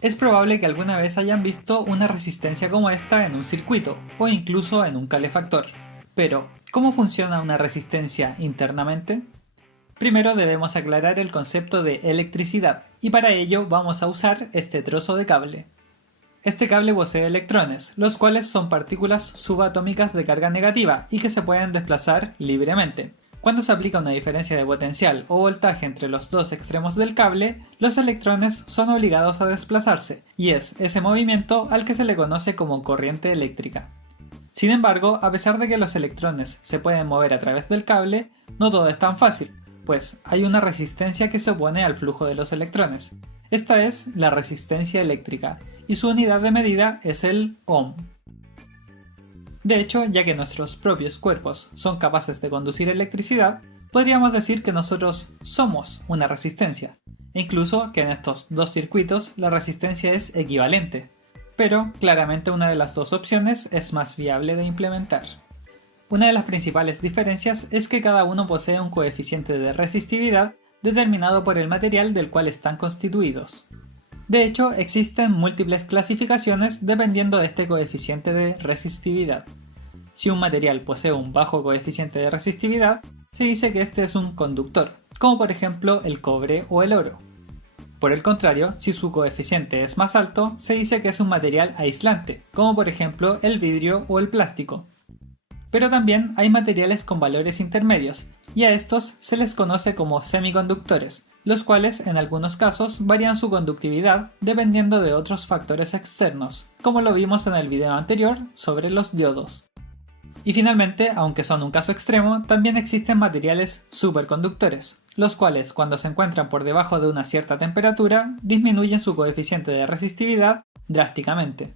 Es probable que alguna vez hayan visto una resistencia como esta en un circuito o incluso en un calefactor. Pero, ¿cómo funciona una resistencia internamente? Primero debemos aclarar el concepto de electricidad y para ello vamos a usar este trozo de cable. Este cable posee electrones, los cuales son partículas subatómicas de carga negativa y que se pueden desplazar libremente. Cuando se aplica una diferencia de potencial o voltaje entre los dos extremos del cable, los electrones son obligados a desplazarse, y es ese movimiento al que se le conoce como corriente eléctrica. Sin embargo, a pesar de que los electrones se pueden mover a través del cable, no todo es tan fácil, pues hay una resistencia que se opone al flujo de los electrones. Esta es la resistencia eléctrica, y su unidad de medida es el ohm. De hecho, ya que nuestros propios cuerpos son capaces de conducir electricidad, podríamos decir que nosotros somos una resistencia, e incluso que en estos dos circuitos la resistencia es equivalente, pero claramente una de las dos opciones es más viable de implementar. Una de las principales diferencias es que cada uno posee un coeficiente de resistividad determinado por el material del cual están constituidos. De hecho, existen múltiples clasificaciones dependiendo de este coeficiente de resistividad. Si un material posee un bajo coeficiente de resistividad, se dice que este es un conductor, como por ejemplo el cobre o el oro. Por el contrario, si su coeficiente es más alto, se dice que es un material aislante, como por ejemplo el vidrio o el plástico. Pero también hay materiales con valores intermedios, y a estos se les conoce como semiconductores, los cuales en algunos casos varían su conductividad dependiendo de otros factores externos, como lo vimos en el video anterior sobre los diodos. Y finalmente, aunque son un caso extremo, también existen materiales superconductores, los cuales cuando se encuentran por debajo de una cierta temperatura disminuyen su coeficiente de resistividad drásticamente.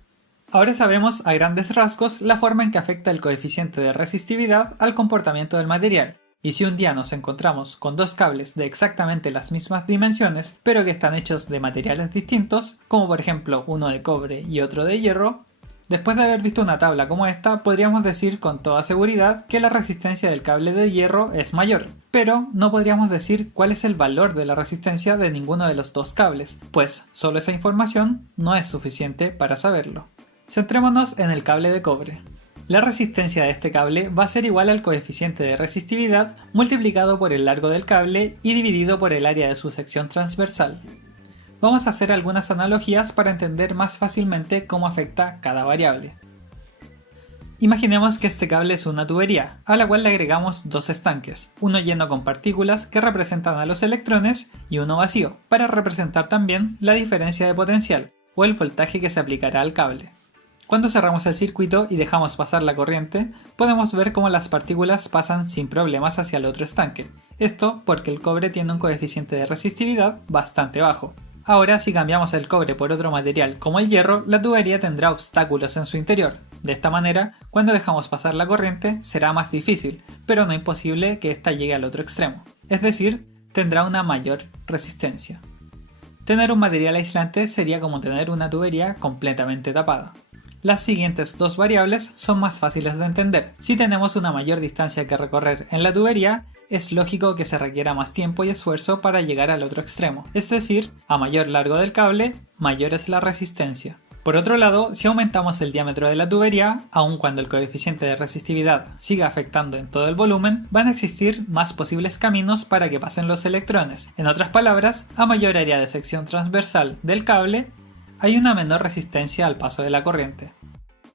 Ahora sabemos a grandes rasgos la forma en que afecta el coeficiente de resistividad al comportamiento del material. Y si un día nos encontramos con dos cables de exactamente las mismas dimensiones, pero que están hechos de materiales distintos, como por ejemplo uno de cobre y otro de hierro, después de haber visto una tabla como esta, podríamos decir con toda seguridad que la resistencia del cable de hierro es mayor, pero no podríamos decir cuál es el valor de la resistencia de ninguno de los dos cables, pues solo esa información no es suficiente para saberlo. Centrémonos en el cable de cobre. La resistencia de este cable va a ser igual al coeficiente de resistividad multiplicado por el largo del cable y dividido por el área de su sección transversal. Vamos a hacer algunas analogías para entender más fácilmente cómo afecta cada variable. Imaginemos que este cable es una tubería, a la cual le agregamos dos estanques, uno lleno con partículas que representan a los electrones y uno vacío, para representar también la diferencia de potencial o el voltaje que se aplicará al cable. Cuando cerramos el circuito y dejamos pasar la corriente, podemos ver cómo las partículas pasan sin problemas hacia el otro estanque. Esto porque el cobre tiene un coeficiente de resistividad bastante bajo. Ahora, si cambiamos el cobre por otro material como el hierro, la tubería tendrá obstáculos en su interior. De esta manera, cuando dejamos pasar la corriente, será más difícil, pero no imposible que ésta llegue al otro extremo. Es decir, tendrá una mayor resistencia. Tener un material aislante sería como tener una tubería completamente tapada. Las siguientes dos variables son más fáciles de entender. Si tenemos una mayor distancia que recorrer en la tubería, es lógico que se requiera más tiempo y esfuerzo para llegar al otro extremo. Es decir, a mayor largo del cable, mayor es la resistencia. Por otro lado, si aumentamos el diámetro de la tubería, aun cuando el coeficiente de resistividad siga afectando en todo el volumen, van a existir más posibles caminos para que pasen los electrones. En otras palabras, a mayor área de sección transversal del cable, hay una menor resistencia al paso de la corriente.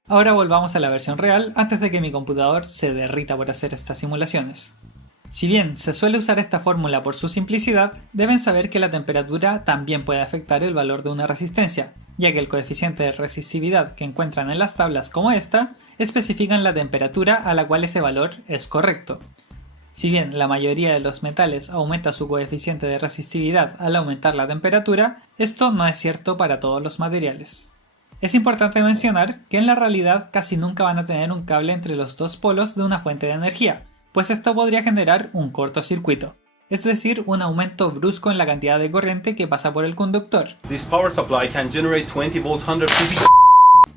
Ahora volvamos a la versión real antes de que mi computador se derrita por hacer estas simulaciones. Si bien se suele usar esta fórmula por su simplicidad, deben saber que la temperatura también puede afectar el valor de una resistencia, ya que el coeficiente de resistividad que encuentran en las tablas como esta especifican la temperatura a la cual ese valor es correcto. Si bien la mayoría de los metales aumenta su coeficiente de resistividad al aumentar la temperatura, esto no es cierto para todos los materiales. Es importante mencionar que en la realidad casi nunca van a tener un cable entre los dos polos de una fuente de energía, pues esto podría generar un cortocircuito, es decir, un aumento brusco en la cantidad de corriente que pasa por el conductor. This power supply can generate 20 volts 150.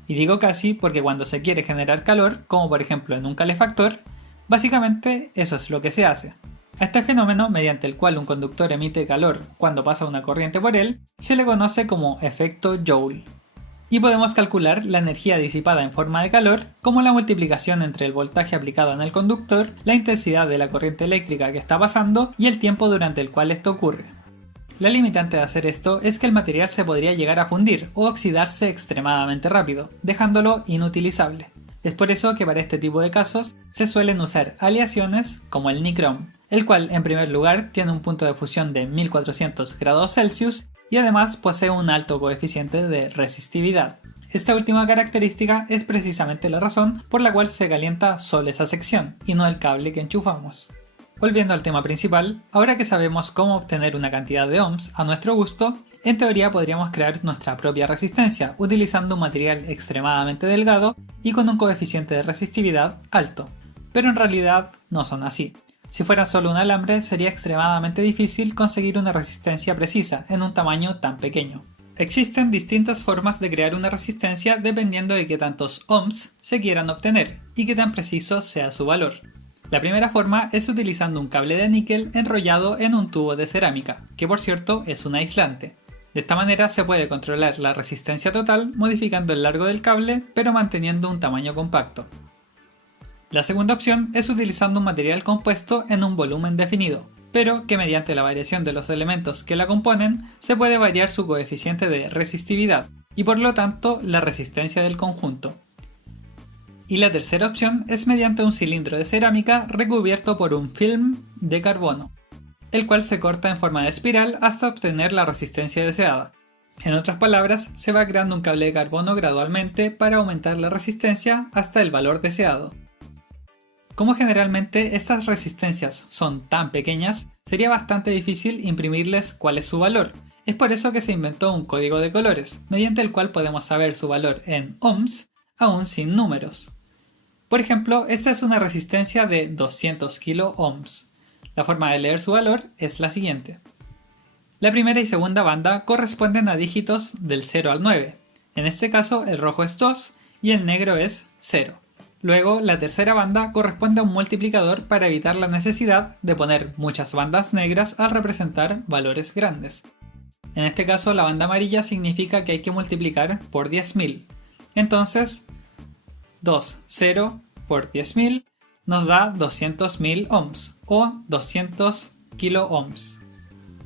Y digo casi porque cuando se quiere generar calor, como por ejemplo en un calefactor, básicamente eso es lo que se hace. A este fenómeno, mediante el cual un conductor emite calor cuando pasa una corriente por él, se le conoce como efecto Joule. Y podemos calcular la energía disipada en forma de calor como la multiplicación entre el voltaje aplicado en el conductor, la intensidad de la corriente eléctrica que está pasando y el tiempo durante el cual esto ocurre. La limitante de hacer esto es que el material se podría llegar a fundir o oxidarse extremadamente rápido, dejándolo inutilizable. Es por eso que para este tipo de casos se suelen usar aleaciones como el nicrom, el cual en primer lugar tiene un punto de fusión de 1400 grados Celsius y además posee un alto coeficiente de resistividad. Esta última característica es precisamente la razón por la cual se calienta solo esa sección y no el cable que enchufamos. Volviendo al tema principal, ahora que sabemos cómo obtener una cantidad de ohms a nuestro gusto, en teoría podríamos crear nuestra propia resistencia utilizando un material extremadamente delgado y con un coeficiente de resistividad alto. Pero en realidad no son así. Si fuera solo un alambre, sería extremadamente difícil conseguir una resistencia precisa en un tamaño tan pequeño. Existen distintas formas de crear una resistencia dependiendo de qué tantos ohms se quieran obtener y qué tan preciso sea su valor. La primera forma es utilizando un cable de níquel enrollado en un tubo de cerámica, que por cierto es un aislante. De esta manera se puede controlar la resistencia total modificando el largo del cable pero manteniendo un tamaño compacto. La segunda opción es utilizando un material compuesto en un volumen definido, pero que mediante la variación de los elementos que la componen se puede variar su coeficiente de resistividad y por lo tanto la resistencia del conjunto. Y la tercera opción es mediante un cilindro de cerámica recubierto por un film de carbono, el cual se corta en forma de espiral hasta obtener la resistencia deseada. En otras palabras, se va creando un cable de carbono gradualmente para aumentar la resistencia hasta el valor deseado. Como generalmente estas resistencias son tan pequeñas, sería bastante difícil imprimirles cuál es su valor. Es por eso que se inventó un código de colores, mediante el cual podemos saber su valor en ohms, aún sin números. Por ejemplo, esta es una resistencia de 200 kΩ. La forma de leer su valor es la siguiente. La primera y segunda banda corresponden a dígitos del 0 al 9. En este caso el rojo es 2 y el negro es 0. Luego, la tercera banda corresponde a un multiplicador para evitar la necesidad de poner muchas bandas negras al representar valores grandes. En este caso, la banda amarilla significa que hay que multiplicar por 10.000. Entonces, 0 por 10.000 nos da 200.000 ohms o 200 kiloohms.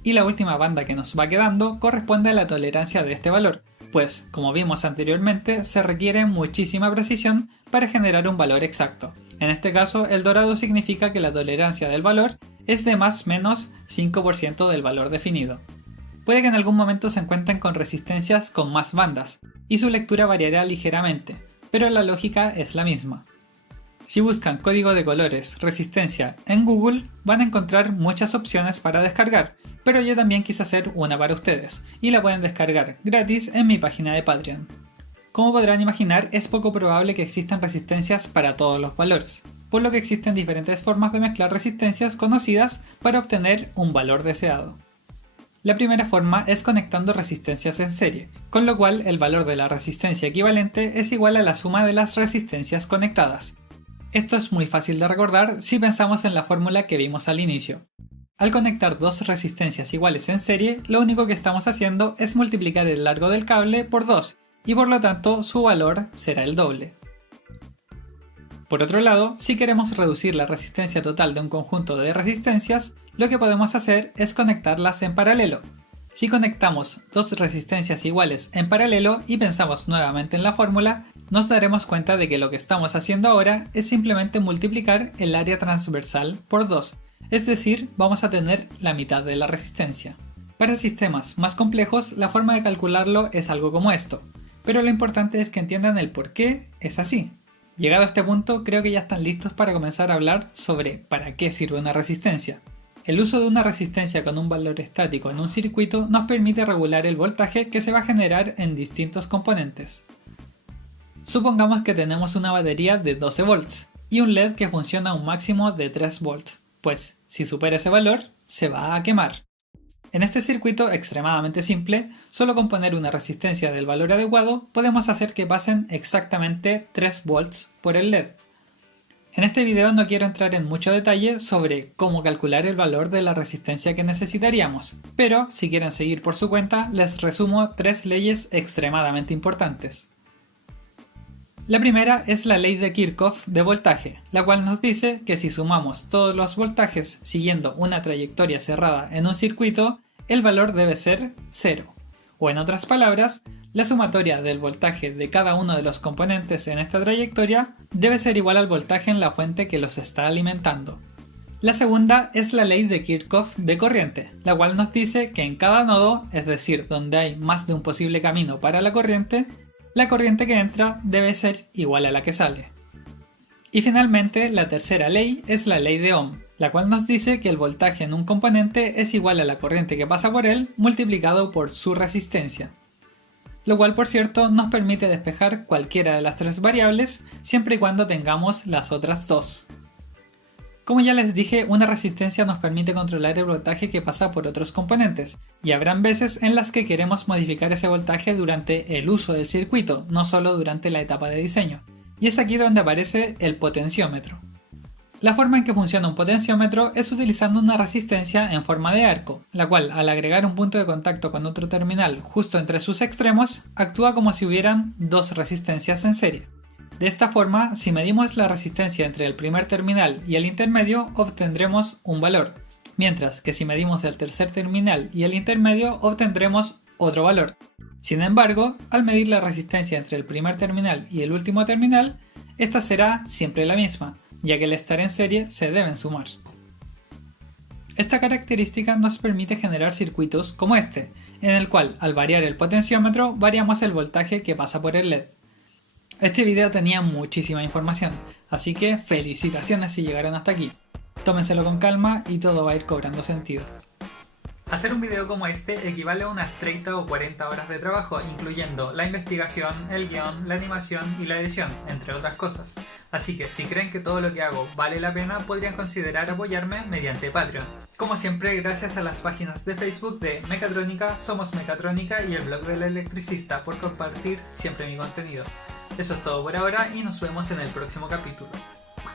Y la última banda que nos va quedando corresponde a la tolerancia de este valor, pues, como vimos anteriormente, se requiere muchísima precisión para generar un valor exacto. En este caso, el dorado significa que la tolerancia del valor es de más o menos 5% del valor definido. Puede que en algún momento se encuentren con resistencias con más bandas, y su lectura variará ligeramente, pero la lógica es la misma. Si buscan código de colores resistencia en Google, van a encontrar muchas opciones para descargar, pero yo también quise hacer una para ustedes, y la pueden descargar gratis en mi página de Patreon. Como podrán imaginar, es poco probable que existan resistencias para todos los valores, por lo que existen diferentes formas de mezclar resistencias conocidas para obtener un valor deseado. La primera forma es conectando resistencias en serie, con lo cual el valor de la resistencia equivalente es igual a la suma de las resistencias conectadas. Esto es muy fácil de recordar si pensamos en la fórmula que vimos al inicio. Al conectar dos resistencias iguales en serie, lo único que estamos haciendo es multiplicar el largo del cable por 2, y por lo tanto su valor será el doble. Por otro lado, si queremos reducir la resistencia total de un conjunto de resistencias, lo que podemos hacer es conectarlas en paralelo. Si conectamos dos resistencias iguales en paralelo y pensamos nuevamente en la fórmula, nos daremos cuenta de que lo que estamos haciendo ahora es simplemente multiplicar el área transversal por 2, es decir, vamos a tener la mitad de la resistencia. Para sistemas más complejos, la forma de calcularlo es algo como esto, pero lo importante es que entiendan el por qué es así. Llegado a este punto, creo que ya están listos para comenzar a hablar sobre para qué sirve una resistencia. El uso de una resistencia con un valor estático en un circuito nos permite regular el voltaje que se va a generar en distintos componentes. Supongamos que tenemos una batería de 12 volts y un LED que funciona a un máximo de 3 volts, pues si supera ese valor, se va a quemar. En este circuito extremadamente simple, solo con poner una resistencia del valor adecuado podemos hacer que pasen exactamente 3 volts por el LED. En este video no quiero entrar en mucho detalle sobre cómo calcular el valor de la resistencia que necesitaríamos, pero si quieren seguir por su cuenta les resumo 3 leyes extremadamente importantes. La primera es la ley de Kirchhoff de voltaje, la cual nos dice que si sumamos todos los voltajes siguiendo una trayectoria cerrada en un circuito, el valor debe ser 0. O en otras palabras, la sumatoria del voltaje de cada uno de los componentes en esta trayectoria debe ser igual al voltaje en la fuente que los está alimentando. La segunda es la ley de Kirchhoff de corriente, la cual nos dice que en cada nodo, es decir, donde hay más de un posible camino para la corriente que entra debe ser igual a la que sale. Y finalmente, la tercera ley es la ley de Ohm, la cual nos dice que el voltaje en un componente es igual a la corriente que pasa por él multiplicado por su resistencia. Lo cual, por cierto, nos permite despejar cualquiera de las 3 variables siempre y cuando tengamos las otras 2. Como ya les dije, una resistencia nos permite controlar el voltaje que pasa por otros componentes, y habrán veces en las que queremos modificar ese voltaje durante el uso del circuito, no solo durante la etapa de diseño, y es aquí donde aparece el potenciómetro. La forma en que funciona un potenciómetro es utilizando una resistencia en forma de arco, la cual al agregar un punto de contacto con otro terminal justo entre sus extremos, actúa como si hubieran 2 resistencias en serie. De esta forma, si medimos la resistencia entre el primer terminal y el intermedio, obtendremos un valor, mientras que si medimos el tercer terminal y el intermedio, obtendremos otro valor. Sin embargo, al medir la resistencia entre el primer terminal y el último terminal, esta será siempre la misma, ya que al estar en serie se deben sumar. Esta característica nos permite generar circuitos como este, en el cual al variar el potenciómetro variamos el voltaje que pasa por el LED. Este video tenía muchísima información, así que felicitaciones si llegaron hasta aquí. Tómenselo con calma y todo va a ir cobrando sentido. Hacer un video como este equivale a unas 30 o 40 horas de trabajo, incluyendo la investigación, el guión, la animación y la edición, entre otras cosas. Así que si creen que todo lo que hago vale la pena, podrían considerar apoyarme mediante Patreon. Como siempre, gracias a las páginas de Facebook de Mecatrónica, Somos Mecatrónica y el blog del electricista por compartir siempre mi contenido. Eso es todo por ahora y nos vemos en el próximo capítulo.